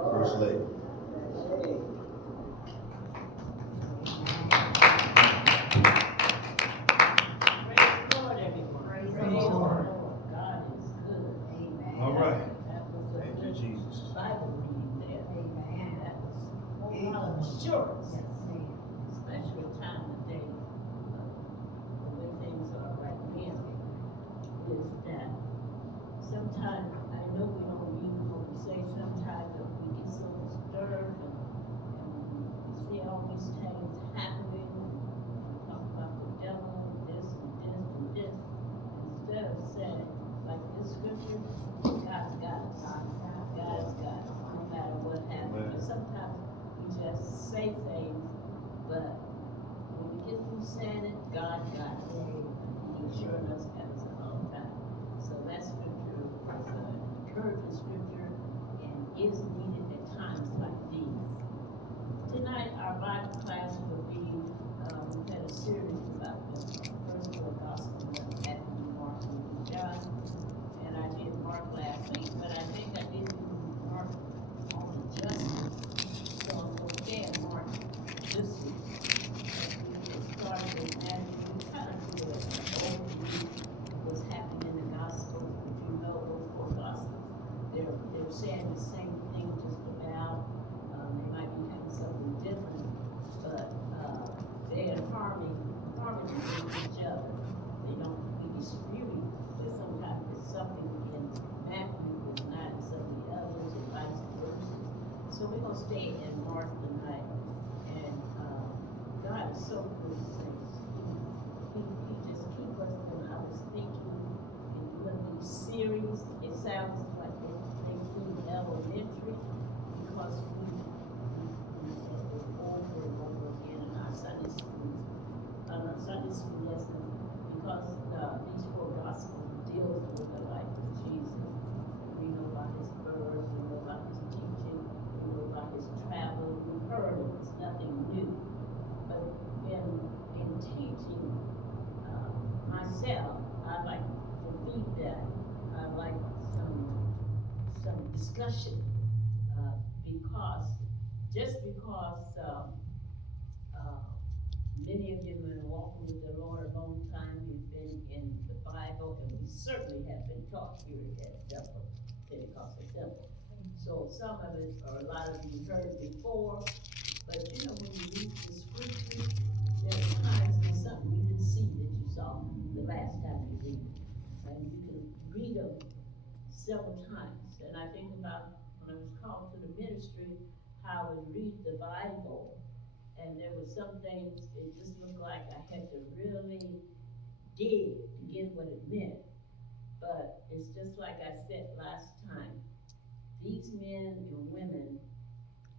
First Lady. Praise the Lord, everyone. Praise the Lord. God is good. Amen. All right. That was a Thank you, good Jesus. Bible reading there. Amen. That was a whole lot of assurance, especially time of day. The way things are right now is that sometimes, I know we don't mean what we say sometimes, but we get so disturbed and we see all these things happening. We talk about the devil, this and this and this, instead of saying, like this scripture, God's got us. God's got us, no matter what happens. But sometimes we just say things, but when we get through saying it, God got us. He sure does have us a long time. So that scripture was an encouraging scripture and is needed at times like these. Tonight, our Bible class will be, we've had a series about the first four gospels, Matthew, Mark, and John. And I did Mark last week, but I think I didn't do Mark on the justice. So I'm going to stay at Mark this week. We will start with Matthew, we kind of do an overview of what's happening in the Gospels. But you know those four Gospels, they're saying the same thing just about. They might be having something different, but they are harmony with each other. They don't be disputing. But sometimes there's something in Matthew that's not in some of the others, and vice versa. So we're gonna stay in Mark tonight, and God is so good, saints. He just keep us. When I was thinking and doing these series, it sounds like they seem elementary because we over and over again in our Sunday school lesson, because these four gospels deals with the life of Jesus. We know about his birth, we know about his teaching, we know about his travel, we've heard it, it's nothing new. But in teaching myself, I like for feedback, I like some discussion, because many of you have been walking with the Lord a long time, you've been in the Bible, and we certainly have been taught here at Temple, Pentecostal Temple. So some of it, or a lot of you heard before, but you know, when you read the scripture, there are times there's something you didn't see that you saw the last time you read it. And you can read them several times. And I think about when I was called to the ministry, how I would read the Bible, and there were some things, it just looked like I had to really dig to get what it meant. But it's just like I said last time, these men and women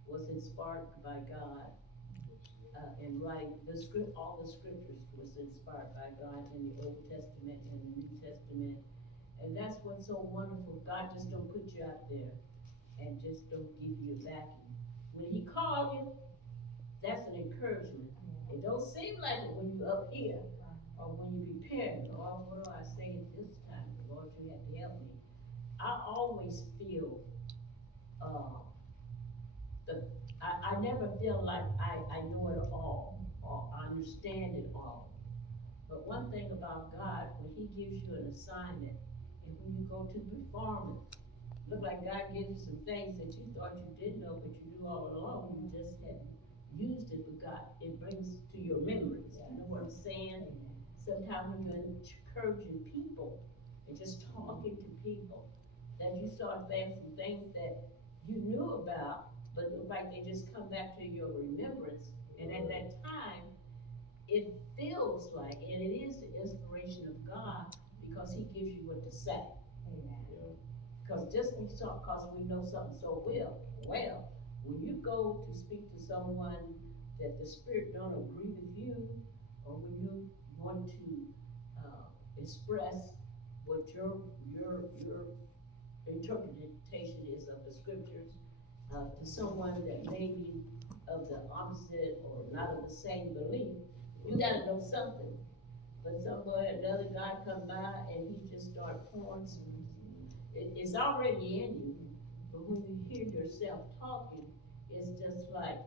was inspired by God, and writing all the scriptures was inspired by God in the Old Testament and the New Testament. And that's what's so wonderful. God just don't put you out there and just don't give you a vacuum. When he called you, that's an encouragement. It don't seem like it when you're up here, or when you're preparing. Oh, what do I say at this time? Lord, you have to help me. I always feel, I never feel like I know it all, or I understand it all. But one thing about God, when he gives you an assignment, and when you go to perform it, look like God gives you some things that you thought you did know, but you knew all along, you just hadn't used it, but God, it brings to your memories. You know what I'm saying? Sometimes when you're encouraging people and just talking to people, that you start saying some things that you knew about, but look like they just come back to your remembrance. And at that time, it feels like, and it is the inspiration of God, because he gives you what to say. Amen. Because because we know something so well, when you go to speak to someone that the Spirit don't agree with you, or when you want to express what your interpretation is of the scriptures to someone that may be of the opposite or not of the same belief, you gotta know something. But another guy come by and he just start pouring some, it's already in you, but when you hear yourself self-talking, it's just like,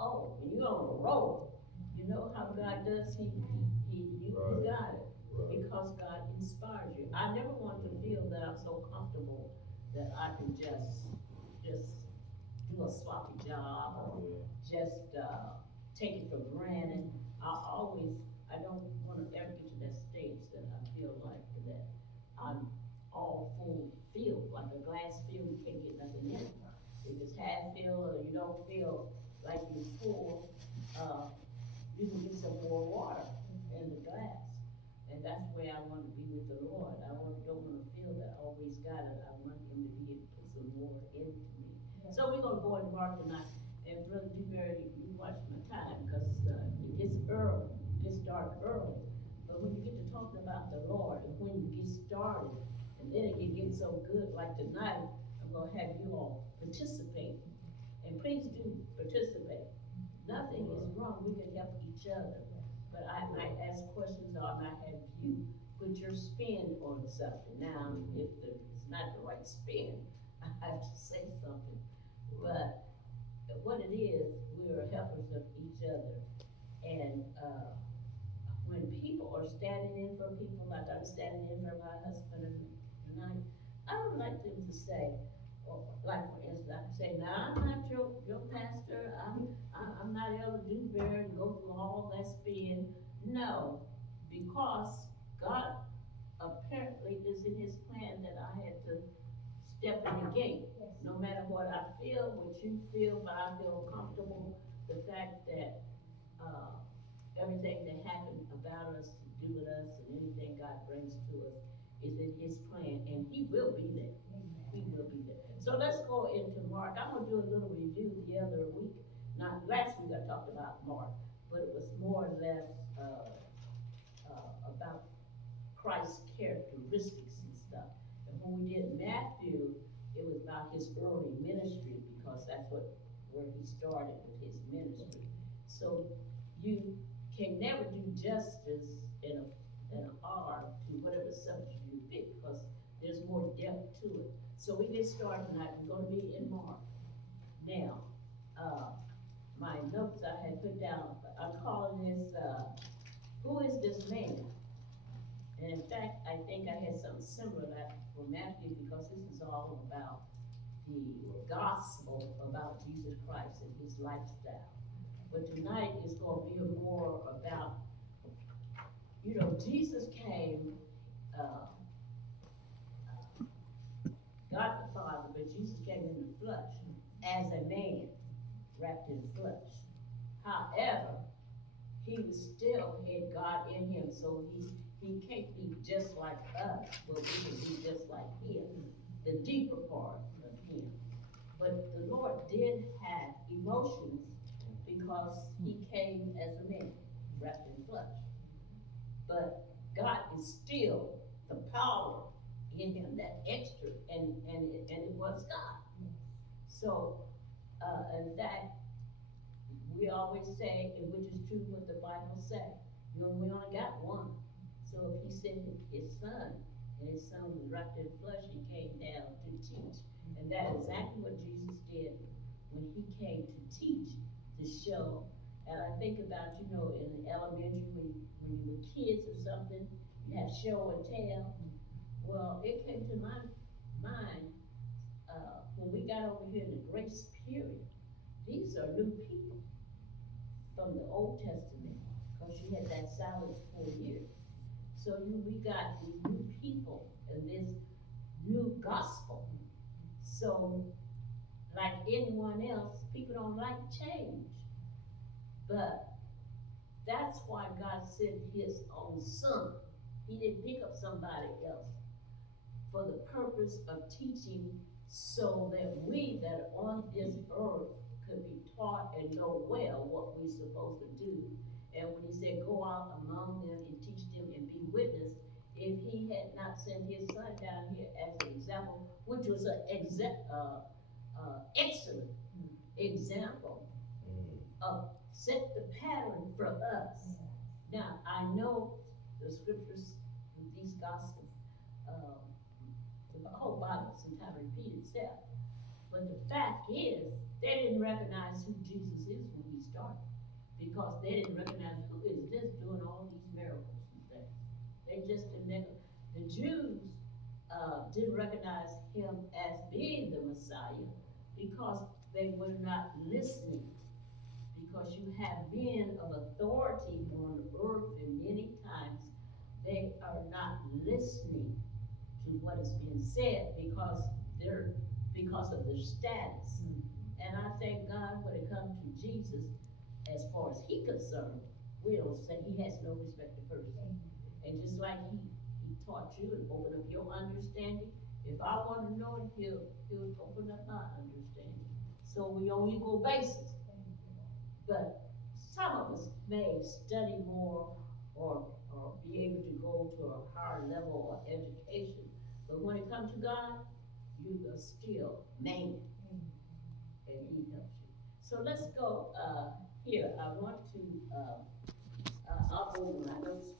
oh, you're on a roll. You know how God does, you got it. Because God inspires you. I never want to feel that I'm so comfortable that I can just do a sloppy job or just, take it for granted. I don't wanna ever get to that stage that I feel like that I'm all full filled, like a glass filled, you can't get nothing in it. If it's half filled or you don't feel like you're full, you can get some more water in the glass. And that's where I want to be with the Lord. Don't want to feel that I always got it. I want him to be able to put some more into me. So we're gonna go into Mark tonight. And Brother Dewberry, you watch my time, because, it gets early, it gets dark early. But when you get to talking about the Lord, and when you get started, and then it can get so good, like tonight, I'm gonna have you all participate. And please do participate. Nothing is wrong, we can help each other. But I might ask questions, or I might have you put your spin on something. Now, if it's not the right spin, I have to say something. But what it is, we are helpers of each other. And, when people are standing in for people, like I'm standing in for my husband tonight, I would like them to say, or like for instance, I can say, now, I'm not your pastor, I'm not Elder Dewberry, and go through all that spin. No, because God apparently is in his plan that I had to step in the gate. No matter what I feel, what you feel, but I feel comfortable, the fact that, everything that happened about us, to do with us, and anything God brings to us is in his plan, and he will be there. He will be there. So let's go into Mark. I'm gonna do a little review the other week. Not, last week I talked about Mark, but it was more or less, about Christ's characteristics and stuff. And when we did Matthew, it was about his early ministry, because that's where he started with his ministry. So you can never do justice in an R to whatever subject you pick, because there's more depth to it. So we get started tonight, we're gonna be in Mark. Now, my notes I had put down, I'm calling this, who is this man? And in fact, I think I had something similar that for Matthew, because this is all about the gospel about Jesus Christ and his lifestyle. But tonight is gonna be more about, Jesus came, God the Father, but Jesus came in the flesh as a man, wrapped in flesh. However, he was still had God in him, so he can't be just like us, but we can be just like him, the deeper part of him. But the Lord did have emotions, because he came as a man, wrapped in flesh. But God is still the power in him, that extra, and it was God. So, in fact, we always say, and which is true what the Bible say, we only got one. So if he sent his son, and his son was wrapped in flesh, he came down to teach. And that is exactly what Jesus did when he came to teach, to show. And I think about, in elementary, when you were kids or something, you have show and tell. Well, it came to my mind, when we got over here in the grace period, these are new people from the Old Testament, because you had that silence 4 years. So we got these new people and this new gospel. So, like anyone else, people don't like change. But that's why God sent his own son. He didn't pick up somebody else for the purpose of teaching, so that we that are on this earth could be taught and know well what we're supposed to do. And when he said, go out among them and teach them and be witness, if he had not sent his son down here as an example, which was an excellent example of set the pattern for us. Now, I know the scriptures, these gospels, the whole Bible sometimes repeats itself. But the fact is, they didn't recognize who Jesus is when he started, because they didn't recognize who is this doing all these miracles and things. They just didn't. The Jews didn't recognize him as being the Messiah because they were not listening. Because you have men of authority on earth, and many times they are not listening to what is being said because of their status. And I thank God when it comes to Jesus, as far as he concerned, we don't say he has no respect to person. And just like he taught you and opened up your understanding, if I want to know it, he'll open up my understanding. So we on equal basis. But some of us may study more or be able to go to a higher level of education. But when it comes to God, you are still man, and he helps you. So let's go, here, I want to, I'll go over my notes